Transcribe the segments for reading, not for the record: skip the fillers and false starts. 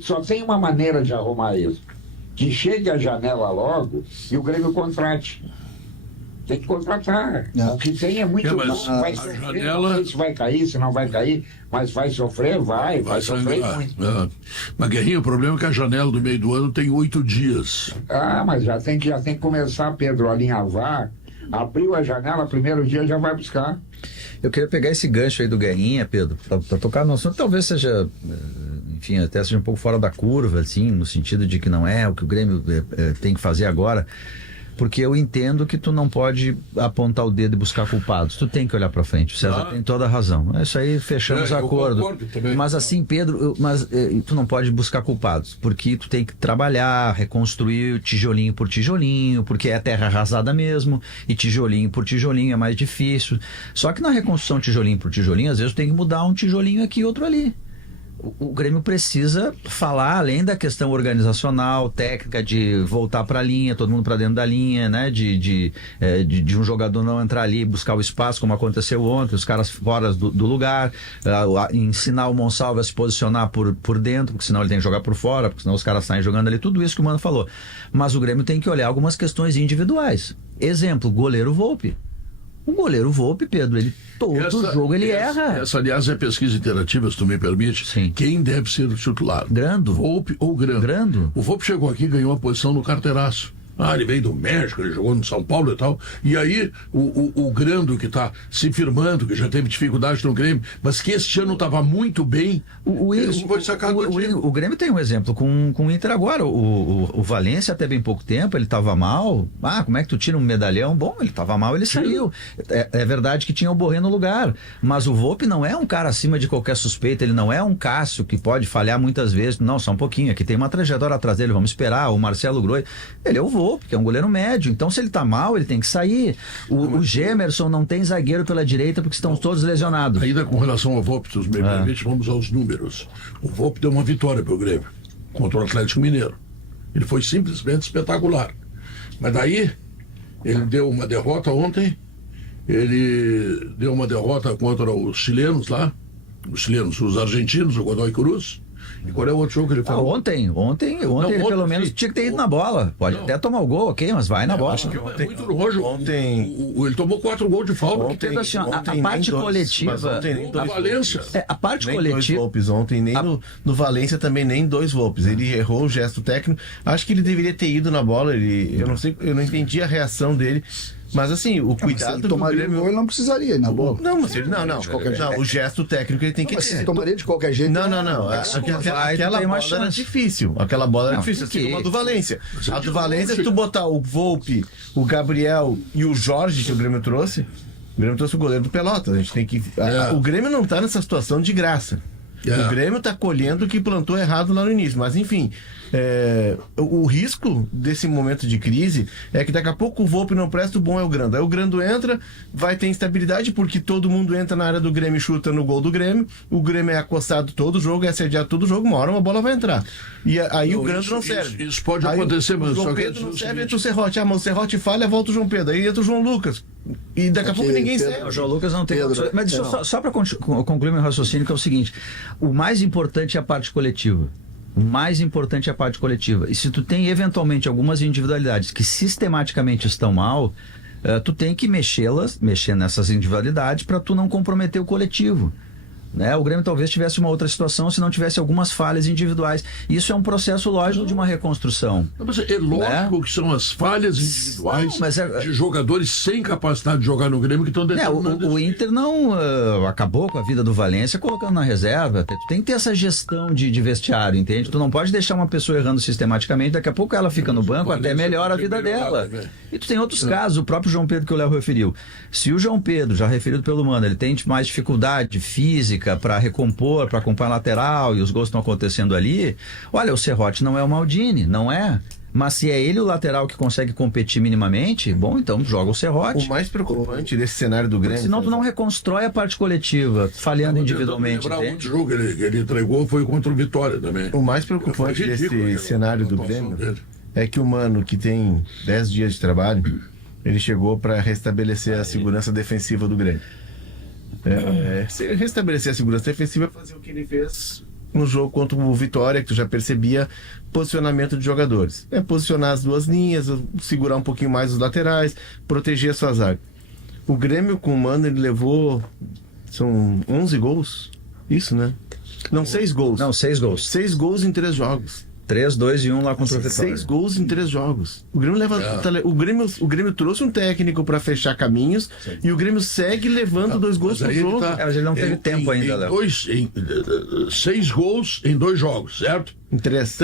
só tem uma maneira de arrumar isso. Que chegue a janela logo e o Grêmio contrate. Tem que contratar. O que tem é muito bom. Vai sofrer, janela... não sei se vai cair, se não vai cair, mas vai sofrer, vai sofrer muito. Mas, Guerrinha, o problema é que a janela do meio do ano tem 8 dias. Mas já tem que começar, Pedro, a alinhavar. Abriu a janela, primeiro dia já vai buscar. Eu queria pegar esse gancho aí do Guerrinha, Pedro, para tocar no assunto. Talvez seja, enfim, até seja um pouco fora da curva, assim, no sentido de que não é o que o Grêmio tem que fazer agora. Porque eu entendo que tu não pode apontar o dedo e buscar culpados. Tu tem que olhar para frente. O César tem toda a razão. Isso aí, fechamos acordo. Mas assim, Pedro, tu não pode buscar culpados. Porque tu tem que trabalhar, reconstruir tijolinho por tijolinho, porque é terra arrasada mesmo. E tijolinho por tijolinho é mais difícil. Só que na reconstrução tijolinho por tijolinho, às vezes tu tem que mudar um tijolinho aqui e outro ali. O Grêmio precisa falar, além da questão organizacional, técnica, de voltar para a linha, todo mundo para dentro da linha, né? De um jogador não entrar ali, buscar o espaço, como aconteceu ontem, os caras fora do lugar, ensinar o Monsalvo a se posicionar por dentro, porque senão ele tem que jogar por fora, porque senão os caras saem jogando ali, tudo isso que o Mano falou. Mas o Grêmio tem que olhar algumas questões individuais. Exemplo, goleiro Volpi. O goleiro Volpi, Pedro, ele jogo ele erra. Essa, aliás, é pesquisa interativa, se tu me permite. Sim. Quem deve ser o titular? Grando. Volpi ou Grando? Grando. O Volpi chegou aqui e ganhou a posição no carteiraço. Ele veio do México, ele jogou no São Paulo e tal. E aí, o Grando, que está se firmando, que já teve dificuldade no Grêmio, mas que este ano estava muito bem, o Grêmio tem um exemplo com o Inter agora. O Valência, até bem pouco tempo, ele estava mal. Como é que tu tira um medalhão? Bom, ele estava mal, ele saiu. É verdade que tinha o Borré no lugar. Mas o Volpi não é um cara acima de qualquer suspeita, ele não é um Cássio que pode falhar muitas vezes. Não, só um pouquinho. Aqui tem uma trajetória atrás dele, vamos esperar. O Marcelo Groi, ele é o Volpi, que é um goleiro médio, então se ele tá mal, ele tem que sair. O Gemerson não tem zagueiro pela direita porque estão todos lesionados. Ainda com relação ao Volpi, se os me permite, vamos aos números. O Volpi deu uma vitória pro Grêmio contra o Atlético Mineiro. Ele foi simplesmente espetacular. Mas daí, ele deu uma derrota ontem, ele deu uma derrota contra os chilenos lá, os argentinos, o Godoy Cruz. E qual é o outro jogo que ele falou? Ontem ele pelo menos tinha que ter ido na bola. Pode até tomar o gol, ok, mas vai na bola. Acho que é muito longe. Ele tomou 4 gols de falta. Assim, a parte coletiva. A Valência. A parte nem coletiva. 2 Volpes ontem, nem no Valência também, nem 2 Volpes. Ele errou o gesto técnico. Acho que ele deveria ter ido na bola. Eu não entendi a reação dele. Mas assim, o cuidado. Se ele tomaria o gol, ele não precisaria ir na bola. Não, mas ele não. O gesto técnico ele tem que ter. Se tomaria de qualquer jeito. Não. Aquela bola era difícil. Aquela bola era difícil. Assim como a do Valência. A do Valência, se tu botar o Volpi, o Gabriel e o Jorge, que o Grêmio trouxe o goleiro do Pelotas. A gente tem que. O Grêmio não tá nessa situação de graça. O Grêmio tá colhendo o que plantou errado lá no início. Mas enfim. O risco desse momento de crise é que daqui a pouco o Volpi não presta, o bom é o Grando. Aí o Grando entra, vai ter instabilidade porque todo mundo entra na área do Grêmio e chuta no gol do Grêmio. O Grêmio é acostado todo o jogo, é assediado todo o jogo, uma hora uma bola vai entrar. E aí o Grando não serve. Isso pode acontecer, mas o João Pedro não serve, entra o Serrote. Mas o Serrote falha, volta o João Pedro. Aí entra o João Lucas. E daqui a pouco ninguém serve. O João Lucas não tem. Mas deixa eu só para concluir meu raciocínio, que é o seguinte: o mais importante é a parte coletiva. O mais importante é a parte coletiva. E se tu tem eventualmente algumas individualidades que sistematicamente estão mal, tu tem que mexer nessas individualidades para tu não comprometer o coletivo. Né? O Grêmio talvez tivesse uma outra situação se não tivesse algumas falhas individuais. Isso é um processo lógico de uma reconstrução. Mas é lógico que são as falhas individuais de jogadores sem capacidade de jogar no Grêmio que estão determinando. O Inter não acabou com a vida do Valência colocando na reserva. Tu tem que ter essa gestão de vestiário, entende? Tu não pode deixar uma pessoa errando sistematicamente, daqui a pouco ela fica no banco, até melhora a vida dela. E tu tem outros casos, o próprio João Pedro que o Léo referiu. Se o João Pedro, já referido pelo Mano, ele tem mais dificuldade física para recompor, para acompanhar lateral e os gols estão acontecendo ali, olha, o Serrote não é o Maldini, não é? Mas se é ele o lateral que consegue competir minimamente, bom, então joga o Serrote. O mais preocupante desse cenário do Grêmio... Senão tu não reconstrói a parte coletiva, falhando individualmente. O último jogo que ele entregou foi contra o Vitória também. O mais preocupante desse cenário do Grêmio é que o Mano, que tem 10 dias de trabalho, ele chegou para restabelecer a segurança defensiva do Grêmio. Se restabelecer a segurança defensiva, fazer o que ele fez no jogo contra o Vitória, que tu já percebia posicionamento de jogadores. É posicionar as duas linhas, segurar um pouquinho mais os laterais, proteger a sua zaga. O Grêmio com o Mano, ele levou, são 11 gols, isso, né? Não, 6 gols. Não, 6 gols. 6 gols em 3 jogos. 3, 2 e 1 lá contra o Vitória. 6 gols em 3 jogos. O Grêmio leva. O Grêmio trouxe um técnico para fechar caminhos. Sim. E o Grêmio segue levando 2 gols por jogo. Mas ele não teve tempo ainda, Léo. 6 gols em 2 jogos, certo? Em 3.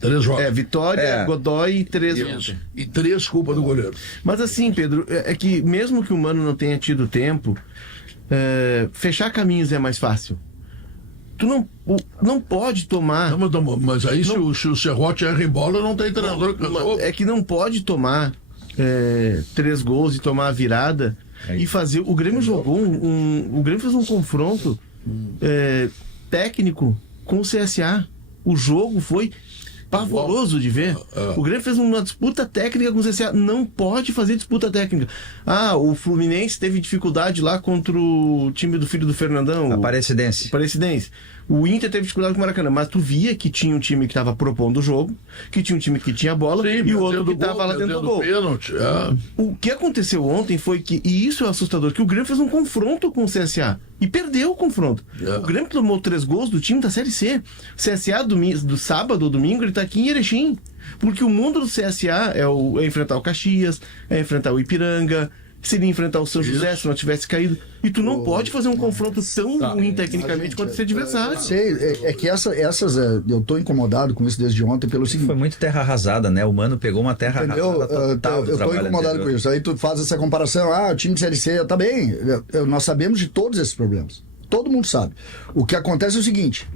3 jogos. Vitória, Godoy e 3. E 3 culpa do goleiro. Mas assim, Pedro, é que mesmo que o Mano não tenha tido tempo, fechar caminhos é mais fácil. Tu não pode tomar... Não, mas aí não, se o Serrote erra em bola, não tem treinador. É que não pode tomar 3 gols e tomar a virada e fazer... O Grêmio jogou o Grêmio fez um confronto técnico com o CSA. O jogo foi pavoroso de ver. O Grêmio fez uma disputa técnica com o CSA. Não pode fazer disputa técnica. O Fluminense teve dificuldade lá contra o time do filho do Fernandão. Aparecidense. O Inter teve dificuldade com o Maracanã, mas tu via que tinha um time que estava propondo o jogo, que tinha um time que tinha bola. Sim, e o outro que estava lá dentro do gol. Pênalti, O que aconteceu ontem foi que, e isso é assustador, que o Grêmio fez um confronto com o CSA e perdeu o confronto. O Grêmio tomou 3 gols do time da Série C. O CSA do sábado ou domingo, ele está aqui em Erechim. Porque o mundo do CSA é enfrentar o Caxias, é enfrentar o Ipiranga, seria enfrentar o São José se não tivesse caído. E tu não pode fazer um confronto tão ruim tecnicamente quanto esse adversário. É que essas eu tô incomodado com isso desde ontem pelo seguinte. Foi muito terra arrasada, né? O Mano pegou uma terra arrasada total. Eu tô incomodado com isso. Aí tu faz essa comparação, o time de Série C, tá bem. Nós sabemos de todos esses problemas. Todo mundo sabe. O que acontece é o seguinte,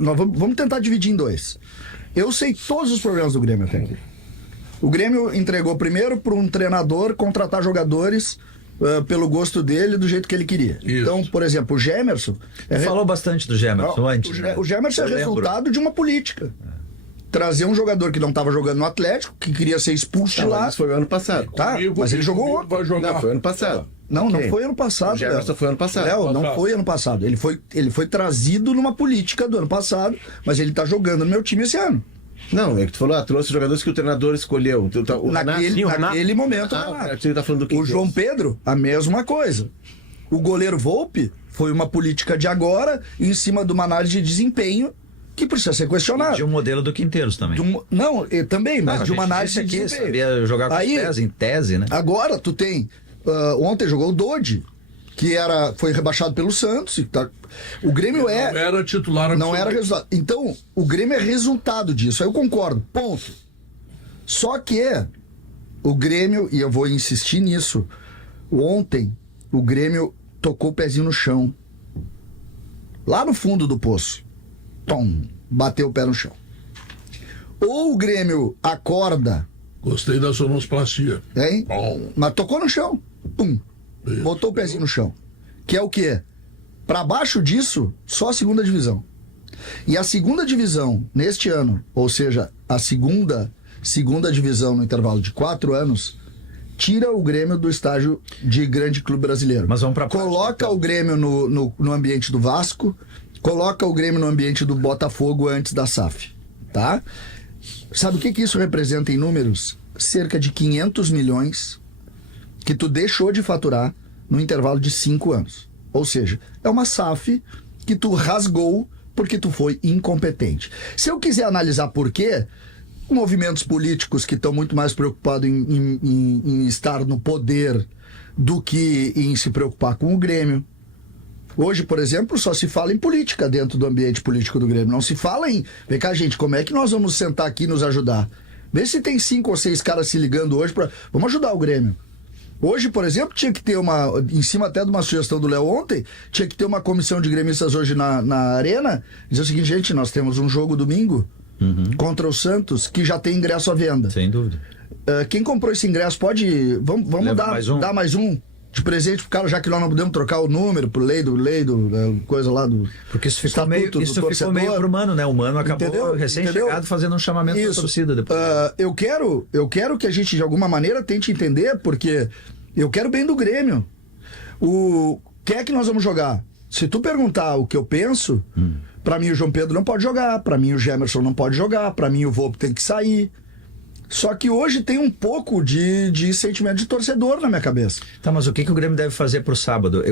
nós vamos tentar dividir em 2. Eu sei todos os problemas do Grêmio até aqui. O Grêmio entregou primeiro para um treinador contratar jogadores pelo gosto dele, do jeito que ele queria. Isso. Então, por exemplo, o Gemerson... Falou bastante do Gemerson antes. O Gemerson é resultado de uma política. Trazer um jogador que não estava jogando no Atlético, que queria ser expulso de lá. Mas foi ano passado. Mas ele jogou ontem. Não, foi ano passado. Não foi ano passado. O Gemerson foi ano passado. Léo, não foi ano passado. Ele foi trazido numa política do ano passado, mas ele está jogando no meu time esse ano. Não, é que tu falou, trouxe jogadores que o treinador escolheu. Naquele momento. Tá falando do que o João Pedro, a mesma coisa. O goleiro Volpi foi uma política de agora, em cima de uma análise de desempenho que precisa ser questionada. De um modelo do Quinteiros também. Também, mas de uma análise de desempenho. Sabia jogar com os pés, em tese, né? Agora tu tem... ontem jogou o Dodi, que foi rebaixado pelo Santos. O Grêmio não era titular. Não era resultado. Então, o Grêmio é resultado disso. Aí eu concordo. Ponto. Só que o Grêmio, e eu vou insistir nisso, ontem o Grêmio tocou o pezinho no chão. Lá no fundo do poço. Tom, bateu o pé no chão. Ou o Grêmio acorda. Gostei da sonoplastia. Hein? Bom. Mas tocou no chão. Pum. Botou o pezinho no chão. Que é o quê? Para baixo disso, só a segunda divisão. E a segunda divisão, neste ano, ou seja, a segunda divisão no intervalo de 4 anos, tira o Grêmio do estágio de grande clube brasileiro. Mas vamos pra coloca o Grêmio no ambiente do Vasco, coloca o Grêmio no ambiente do Botafogo antes da SAF. Tá? Sabe o que isso representa em números? Cerca de 500 milhões que tu deixou de faturar no intervalo de 5 anos. Ou seja, é uma SAF que tu rasgou porque tu foi incompetente. Se eu quiser analisar por quê, movimentos políticos que estão muito mais preocupados em estar no poder do que em se preocupar com o Grêmio. Hoje, por exemplo, só se fala em política dentro do ambiente político do Grêmio. Não se fala em... Vem cá, gente, como é que nós vamos sentar aqui e nos ajudar? Vê se tem 5 ou 6 caras se ligando hoje para... Vamos ajudar o Grêmio. Hoje, por exemplo, tinha que ter em cima até de uma sugestão do Léo ontem, tinha que ter uma comissão de gremistas hoje na arena, dizer o seguinte, gente, nós temos um jogo domingo contra o Santos, que já tem ingresso à venda. Sem dúvida. Quem comprou esse ingresso pode... Vamos dar mais um de presente pro cara, já que nós não podemos trocar o número por lei do coisa lá do... Porque isso ficou meio pro Mano, né? O Mano acabou recém-chegado fazendo um chamamento da torcida depois. Eu quero que a gente, de alguma maneira, tente entender, porque eu quero bem do Grêmio. O que é que nós vamos jogar? Se tu perguntar o que eu penso, Pra mim o João Pedro não pode jogar, pra mim o Gemerson não pode jogar, pra mim o Volpe tem que sair. Só que hoje tem um pouco de sentimento de torcedor na minha cabeça. Tá, mas o que o Grêmio deve fazer pro sábado?